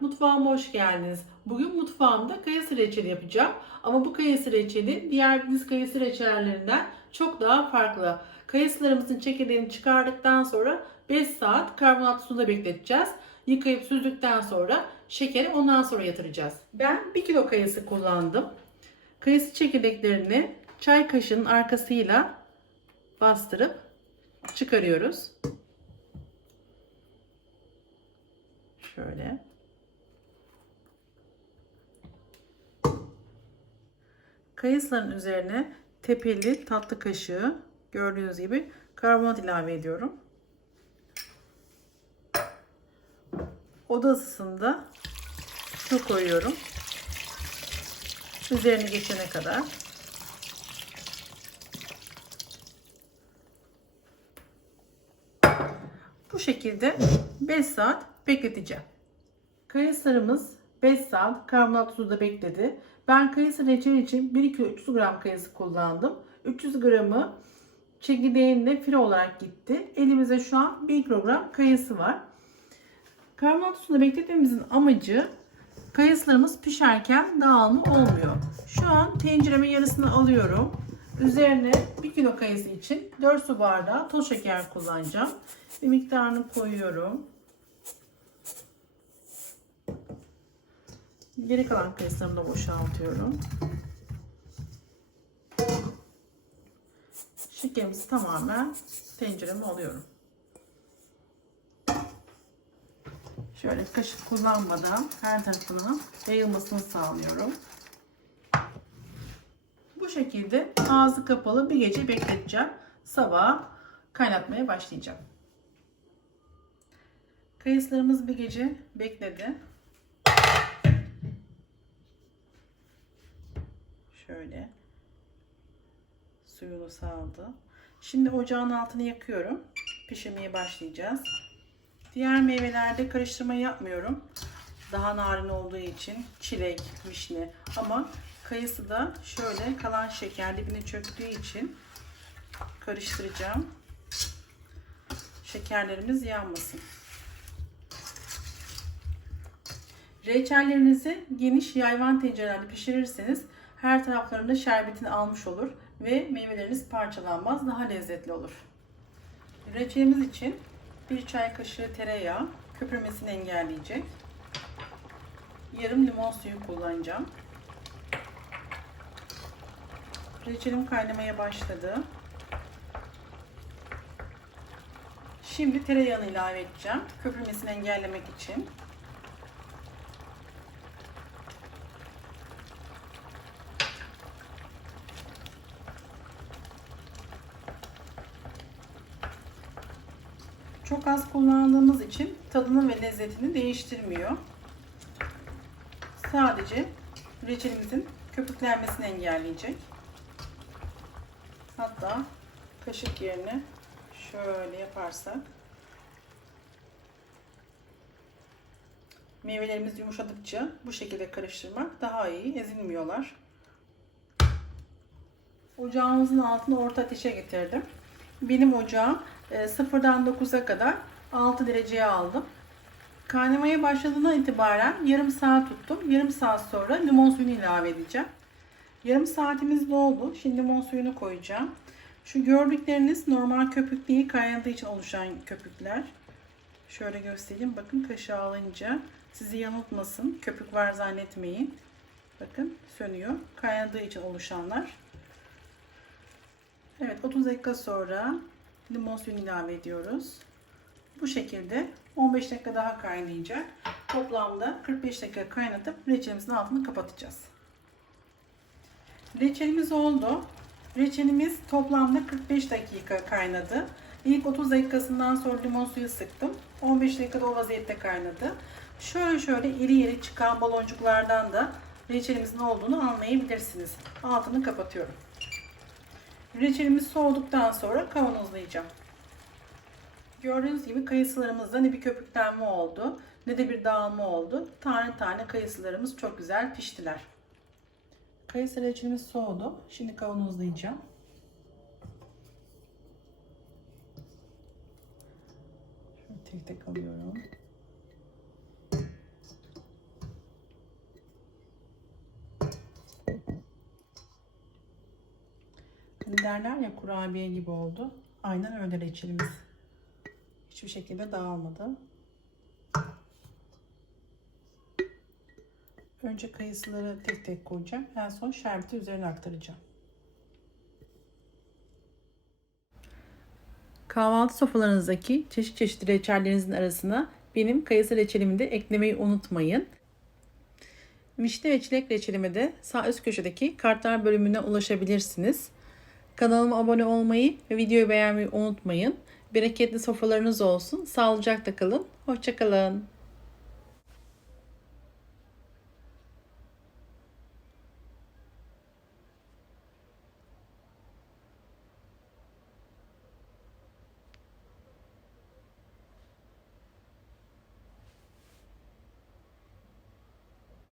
Mutfağıma hoş geldiniz. Bugün mutfağımda kayısı reçeli yapacağım. Ama bu kayısı reçeli diğer biz kayısı reçellerinden çok daha farklı. Kayısılarımızın çekirdeğini çıkardıktan sonra 5 saat karbonat suda bekleteceğiz. Yıkayıp süzdükten sonra şekeri ondan sonra yatıracağız. Ben 1 kilo kayısı kullandım. Kayısı çekirdeklerini çay kaşığının arkasıyla bastırıp çıkarıyoruz. Şöyle. Kayısıların üzerine tepeli tatlı kaşığı gördüğünüz gibi karbonat ilave ediyorum. Oda ısısında su koyuyorum. Üzerine geçene kadar. Bu şekilde 5 saat bekleteceğim. Kayısılarımız 5 saat karbonat suda bekledi. Ben kayısı reçeli için 1 kilo 300 gram kayısı kullandım. 300 gramı çekirdeğinde file olarak gitti. Elimizde şu an 1 kilogram kayısı var. Karbonat suyunda bekletmemizin amacı kayısılarımız pişerken dağılma olmuyor. Şu an tencereme yarısını alıyorum. Üzerine 1 kilo kayısı için 4 su bardağı toz şeker kullanacağım. Bir miktarını koyuyorum. Geri kalan kayısılarımı da boşaltıyorum. Şekerimizi tamamen tencereme alıyorum. Şöyle kaşık kullanmadan her tarafına yayılmasını sağlıyorum. Bu şekilde ağzı kapalı bir gece bekleteceğim. Sabah kaynatmaya başlayacağım. Kayısılarımız bir gece bekledi. Şöyle suyunu saldı. Şimdi ocağın altını yakıyorum. Pişirmeye başlayacağız. Diğer meyvelerde karıştırma yapmıyorum. Daha narin olduğu için çilek, vişne ama kayısı da şöyle kalan şeker dibine çöktüğü için karıştıracağım. Şekerlerimiz yanmasın. Reçellerinizi geniş yayvan tencerelerde pişirirseniz her taraflarında şerbetini almış olur ve meyveleriniz parçalanmaz, daha lezzetli olur. Reçelimiz için bir çay kaşığı tereyağı köpürmesini engelleyecek. Yarım limon suyu kullanacağım. Reçelim kaynamaya başladı. Şimdi tereyağını ilave edeceğim. Köpürmesini engellemek için. Çok az kullandığımız için tadını ve lezzetini değiştirmiyor. Sadece reçelimizin köpüklenmesini engelleyecek. Hatta kaşık yerine şöyle yaparsak meyvelerimiz yumuşadıkça bu şekilde karıştırmak daha iyi ezilmiyorlar. Ocağımızın altını orta ateşe getirdim. Benim ocağım e, sıfırdan 9'a kadar 6 dereceye aldım. Kaynamaya başladığından itibaren yarım saat tuttum. Yarım saat sonra limon suyunu ilave edeceğim. Yarım saatimiz doldu. Şimdi limon suyunu koyacağım. Şu gördükleriniz normal köpük değil, kaynadığı için oluşan köpükler. Şöyle göstereyim. Bakın kaşığı alınca sizi yanıltmasın. Köpük var zannetmeyin. Bakın sönüyor. Kaynadığı için oluşanlar. Evet 30 dakika sonra limon suyunu ilave ediyoruz. Bu şekilde 15 dakika daha kaynayacak. Toplamda 45 dakika kaynatıp reçelimizin altını kapatacağız. Reçelimiz oldu. Reçelimiz toplamda 45 dakika kaynadı. İlk 30 dakikasından sonra limon suyu sıktım. 15 dakikada o vaziyette kaynadı. Şöyle şöyle iri iri çıkan baloncuklardan da reçelimizin olduğunu anlayabilirsiniz. Altını kapatıyorum. Reçelimiz soğuduktan sonra kavanozlayacağım. Gördüğünüz gibi kayısılarımızda ne bir köpüklenme oldu ne de bir dağılma oldu. Tane tane kayısılarımız çok güzel piştiler. Kayısı reçelimiz soğudu. Şimdi kavanozlayacağım. Şöyle tek tek alıyorum. Derler ya kurabiye gibi oldu. Aynen öyle reçelimiz. Hiçbir şekilde dağılmadı. Önce kayısıları tek tek koyacağım. En son şerbeti üzerine aktaracağım. Kahvaltı sofralarınızdaki çeşit çeşit reçellerinizin arasına benim kayısı reçelimi de eklemeyi unutmayın. Vişne ve çilek reçelime de sağ üst köşedeki kartlar bölümüne ulaşabilirsiniz. Kanalıma abone olmayı ve videoyu beğenmeyi unutmayın. Bereketli sofralarınız olsun. Sağlıcakla kalın. Hoşçakalın.